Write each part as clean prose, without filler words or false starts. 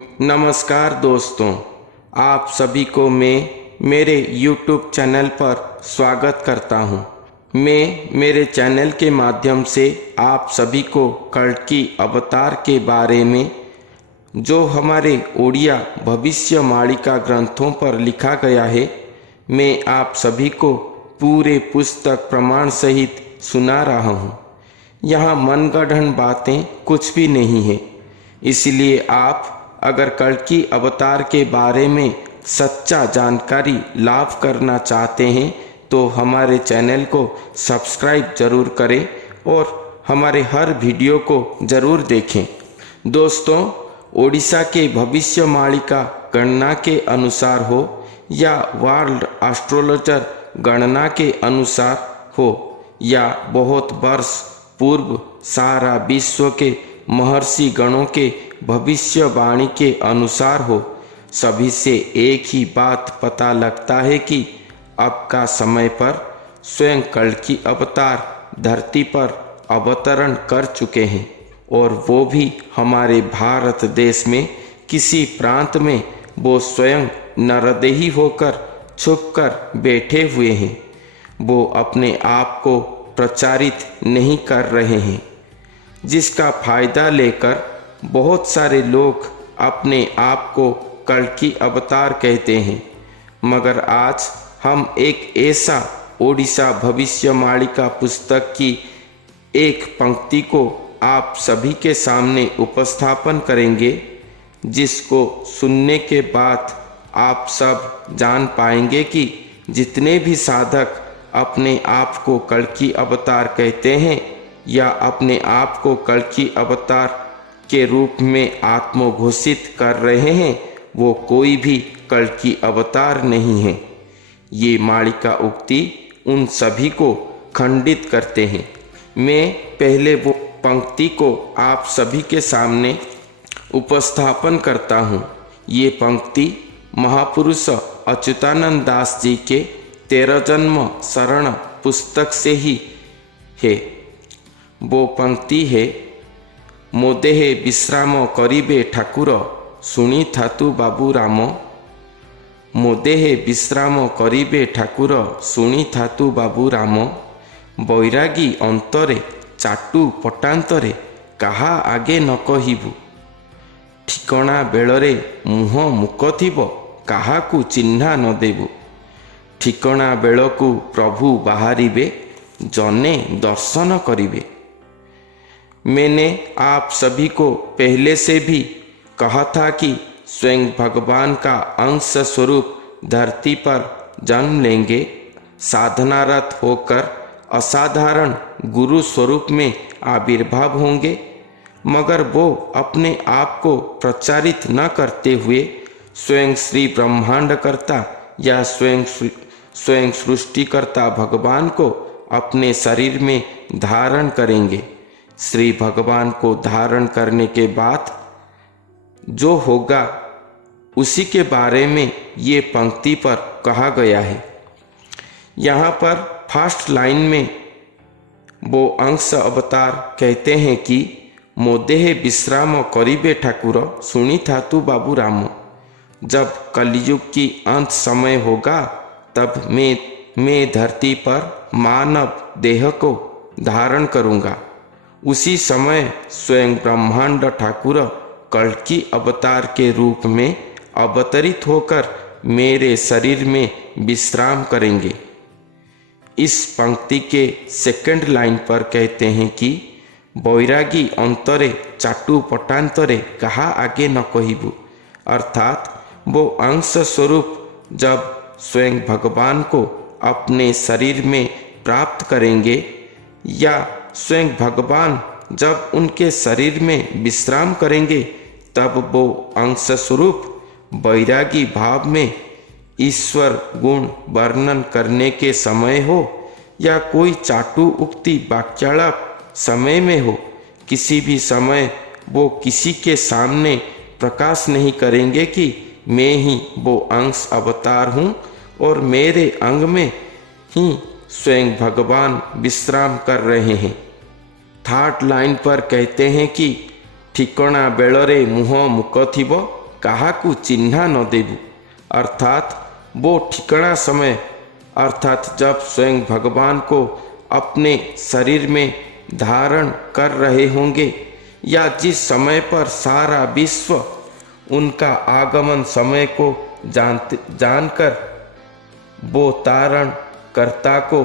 नमस्कार दोस्तों, आप सभी को मैं मेरे YouTube चैनल पर स्वागत करता हूं। मैं मेरे चैनल के माध्यम से आप सभी को कल्कि अवतार के बारे में जो हमारे ओडिया भविष्य मालिका ग्रंथों पर लिखा गया है, मैं आप सभी को पूरे पुस्तक प्रमाण सहित सुना रहा हूं। यहाँ मनगढ़ंत बातें कुछ भी नहीं है, इसलिए आप अगर कल्कि अवतार के बारे में सच्चा जानकारी लाभ करना चाहते हैं तो हमारे चैनल को सब्सक्राइब जरूर करें और हमारे हर वीडियो को जरूर देखें। दोस्तों, ओडिशा के भविष्य मालिका गणना के अनुसार हो या वर्ल्ड एस्ट्रोलॉजर गणना के अनुसार हो या बहुत वर्ष पूर्व सारा विश्व के महर्षि गणों के भविष्यवाणी के अनुसार हो, सभी से एक ही बात पता लगता है कि अब का समय पर स्वयं कल्कि अवतार धरती पर अवतरण कर चुके हैं और वो भी हमारे भारत देश में किसी प्रांत में वो स्वयं नरदेही होकर छुपकर बैठे हुए हैं। वो अपने आप को प्रचारित नहीं कर रहे हैं, जिसका फायदा लेकर बहुत सारे लोग अपने आप को कल्कि अवतार कहते हैं। मगर आज हम एक ऐसा ओडिशा भविष्य मालिका पुस्तक की एक पंक्ति को आप सभी के सामने उपस्थापन करेंगे, जिसको सुनने के बाद आप सब जान पाएंगे कि जितने भी साधक अपने आप को कल्कि अवतार कहते हैं या अपने आप को कल्कि अवतार के रूप में आत्मघोषित कर रहे हैं, वो कोई भी कल्कि अवतार नहीं है। ये मालिका उक्ति उन सभी को खंडित करते हैं। मैं पहले वो पंक्ति को आप सभी के सामने उपस्थापन करता हूँ। ये पंक्ति महापुरुष अच्युतानंद दास जी के 13 जन्म शरण पुस्तक से ही है। वो पंक्ति है, मोदेहे विश्राम करिबे ठाकुर शुणी थातु बाबू राम। मोदेहे विश्राम करिबे ठाकुर शुणी थातु बाबू राम। बैरागी अंतरे चाटु पटांतरे काहा आगे न कहिबु। ठिकणा बेलरे मुह मुक थिब काहाकू चिन्हा न देबु। ठिकणा बेलकू प्रभु बाहरिबे जने दर्शन करिबे। मैंने आप सभी को पहले से भी कहा था कि स्वयं भगवान का अंश स्वरूप धरती पर जन्म लेंगे, साधनारत होकर असाधारण गुरु स्वरूप में आविर्भाव होंगे, मगर वो अपने आप को प्रचारित न करते हुए स्वयं श्री ब्रह्मांडकर्ता या स्वयं सृष्टिकर्ता भगवान को अपने शरीर में धारण करेंगे। श्री भगवान को धारण करने के बाद जो होगा उसी के बारे में ये पंक्ति पर कहा गया है। यहाँ पर फर्स्ट लाइन में वो अंश अवतार कहते हैं कि मोदेहे विश्राम करिबे ठाकुर शुणी थातु बाबू राम। जब कलयुग की अंत समय होगा तब मैं धरती पर मानव देह को धारण करूँगा। उसी समय स्वयं ब्रह्मांड ठाकुर कल्कि अवतार के रूप में अवतरित होकर मेरे शरीर में विश्राम करेंगे। इस पंक्ति के सेकंड लाइन पर कहते हैं कि बैरागी अंतरे चाटु पटांतरे कहा आगे न कहिबु, अर्थात वो अंश स्वरूप जब स्वयं भगवान को अपने शरीर में प्राप्त करेंगे या स्वयं भगवान जब उनके शरीर में विश्राम करेंगे, तब वो अंश स्वरूप बैरागी भाव में ईश्वर गुण वर्णन करने के समय हो या कोई चाटु उक्ति वाक्यालाप समय में हो, किसी भी समय वो किसी के सामने प्रकाश नहीं करेंगे कि मैं ही वो अंश अवतार हूँ और मेरे अंग में ही स्वयं भगवान विश्राम कर रहे हैं। थर्ड लाइन पर कहते हैं कि ठिकणा बेलरे मुह मुक थिब काहाकू चिन्हा न देबू, अर्थात वो ठिकाना समय अर्थात जब स्वयं भगवान को अपने शरीर में धारण कर रहे होंगे या जिस समय पर सारा विश्व उनका आगमन समय को जानकर वो तारण कर्ता को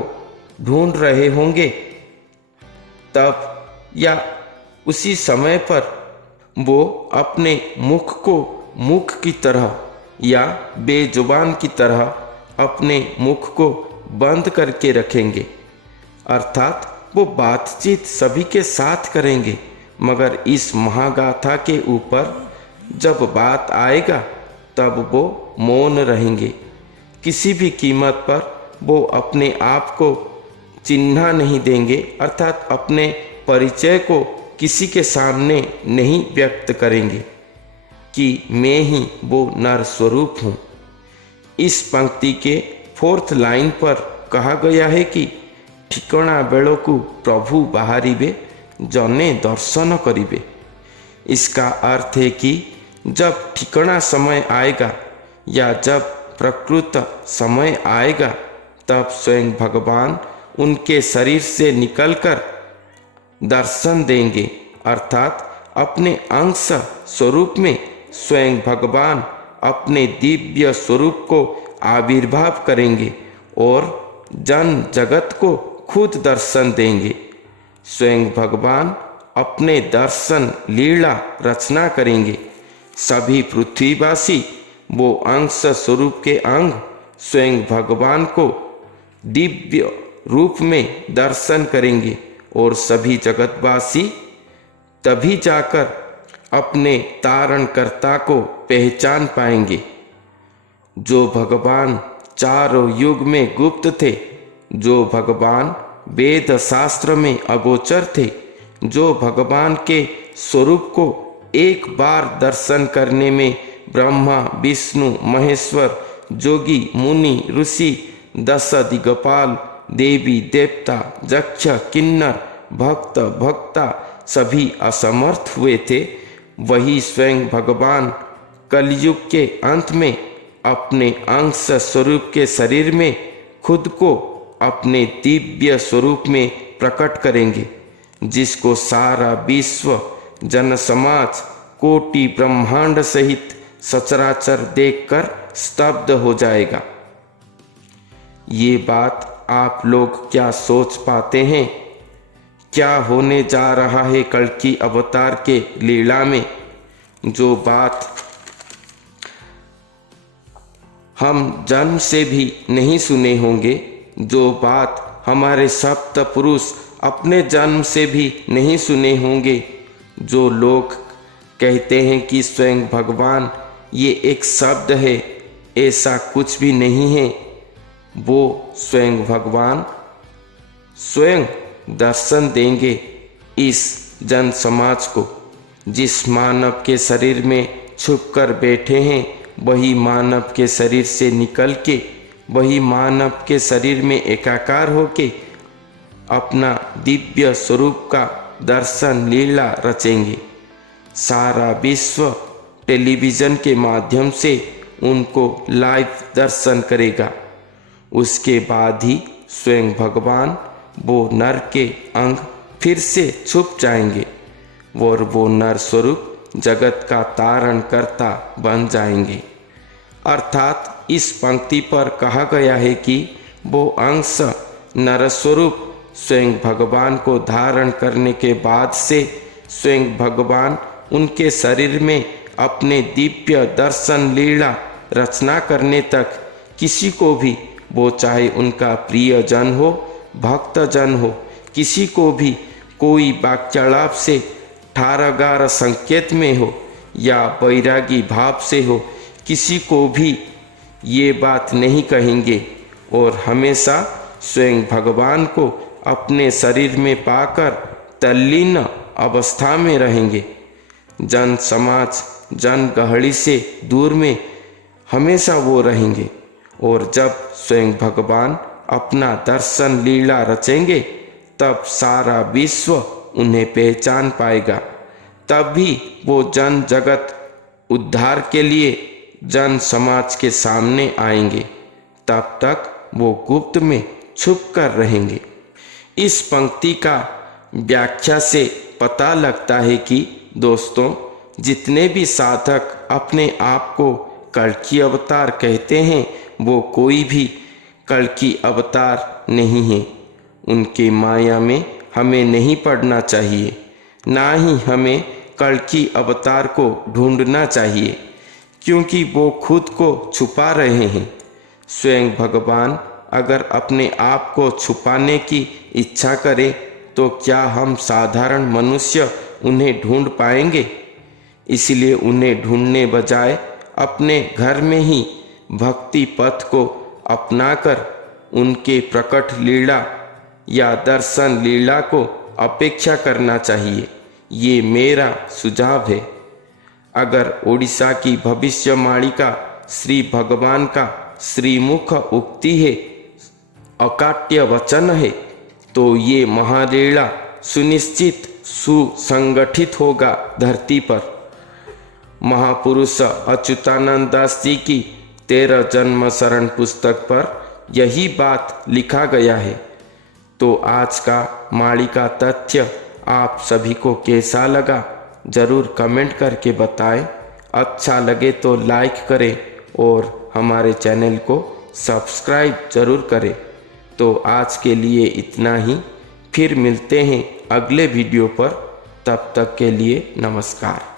ढूंढ रहे होंगे, तब या उसी समय पर वो अपने मुख को मुख की तरह या बेजुबान की तरह अपने मुख को बंद करके रखेंगे, अर्थात वो बातचीत सभी के साथ करेंगे, मगर इस महागाथा के ऊपर जब बात आएगा तब वो मौन रहेंगे। किसी भी कीमत पर वो अपने आप को चिन्हा नहीं देंगे, अर्थात अपने परिचय को किसी के सामने नहीं व्यक्त करेंगे कि मैं ही वो नर स्वरूप हूँ। इस पंक्ति के 4th लाइन पर कहा गया है कि ठिकाना बेलकू प्रभु बाहरिबे जने दर्शन करिबे। इसका अर्थ है कि जब ठिकाना समय आएगा या जब प्रकृत समय आएगा तब स्वयं भगवान उनके शरीर से निकलकर दर्शन देंगे, अर्थात अपने अंश स्वरूप में स्वयं भगवान अपने दिव्य स्वरूप को आविर्भाव करेंगे और जन जगत को खुद दर्शन देंगे। स्वयं भगवान अपने दर्शन लीला रचना करेंगे। सभी पृथ्वीवासी वो अंश स्वरूप के अंग स्वयं भगवान को दिव्य रूप में दर्शन करेंगे और सभी जगतवासी तभी जाकर अपने तारणकर्ता को पहचान पाएंगे। जो भगवान चारों युग में गुप्त थे, जो भगवान वेद शास्त्र में अगोचर थे, जो भगवान के स्वरूप को एक बार दर्शन करने में ब्रह्मा विष्णु महेश्वर जोगी मुनि ऋषि दश दिग्पाल देवी देवता यक्ष किन्नर भक्त भक्ता सभी असमर्थ हुए थे, वही स्वयं भगवान कलयुग के अंत में अपने अंश स्वरूप के शरीर में खुद को अपने दिव्य स्वरूप में प्रकट करेंगे, जिसको सारा विश्व जन समाज कोटि ब्रह्मांड सहित सचराचर देखकर स्तब्ध हो जाएगा। ये बात आप लोग क्या सोच पाते हैं? क्या होने जा रहा है कल्कि अवतार के लीला में? जो बात हम जन्म से भी नहीं सुने होंगे, जो बात हमारे सप्त पुरुष अपने जन्म से भी नहीं सुने होंगे, जो लोग कहते हैं कि स्वयं भगवान ये एक शब्द है, ऐसा कुछ भी नहीं है। वो स्वयं भगवान स्वयं दर्शन देंगे इस जन समाज को। जिस मानव के शरीर में छुपकर बैठे हैं, वही मानव के शरीर से निकल के, वही मानव के शरीर में एकाकार होके अपना दिव्य स्वरूप का दर्शन लीला रचेंगे। सारा विश्व टेलीविज़न के माध्यम से उनको लाइव दर्शन करेगा। उसके बाद ही स्वयं भगवान वो नर के अंग फिर से छुप जाएंगे और वो नर स्वरूप जगत का तारण करता बन जाएंगे। अर्थात इस पंक्ति पर कहा गया है कि वो अंश नर स्वरूप स्वयं भगवान को धारण करने के बाद से स्वयं भगवान उनके शरीर में अपने दिव्य दर्शन लीला रचना करने तक किसी को भी, वो चाहे उनका प्रिय जन हो, भक्त जन हो, किसी को भी कोई वाक्यालाप से ठारगार संकेत में हो या वैरागी भाव से हो, किसी को भी ये बात नहीं कहेंगे और हमेशा स्वयं भगवान को अपने शरीर में पाकर तल्लीन अवस्था में रहेंगे। जन समाज जन गहड़ी से दूर में हमेशा वो रहेंगे और जब स्वयं भगवान अपना दर्शन लीला रचेंगे तब सारा विश्व उन्हें पहचान पाएगा। तब भी वो जन जगत उद्धार के लिए जन समाज के सामने आएंगे, तब तक वो गुप्त में छुप कर रहेंगे। इस पंक्ति का व्याख्या से पता लगता है कि दोस्तों, जितने भी साधक अपने आप को कल्कि अवतार कहते हैं, वो कोई भी कल्कि अवतार नहीं है। उनके माया में हमें नहीं पड़ना चाहिए, ना ही हमें कल्कि अवतार को ढूंढना चाहिए, क्योंकि वो खुद को छुपा रहे हैं। स्वयं भगवान अगर अपने आप को छुपाने की इच्छा करे तो क्या हम साधारण मनुष्य उन्हें ढूंढ पाएंगे? इसलिए उन्हें ढूंढने बजाय अपने घर में ही भक्ति पथ को अपनाकर उनके प्रकट लीला या दर्शन लीला को अपेक्षा करना चाहिए। ये मेरा सुझाव है। अगर ओडिशा की भविष्यवाणिका श्री भगवान का श्रीमुख उक्ति है, अकाट्य वचन है, तो ये महालीला सुनिश्चित सुसंगठित होगा धरती पर। महापुरुष अच्युतानंद दास जी की 13 जन्म शरण पुस्तक पर यही बात लिखा गया है। तो आज का मालिका तथ्य आप सभी को कैसा लगा, ज़रूर कमेंट करके बताएं। अच्छा लगे तो लाइक करें और हमारे चैनल को सब्सक्राइब ज़रूर करें। तो आज के लिए इतना ही, फिर मिलते हैं अगले वीडियो पर। तब तक के लिए नमस्कार।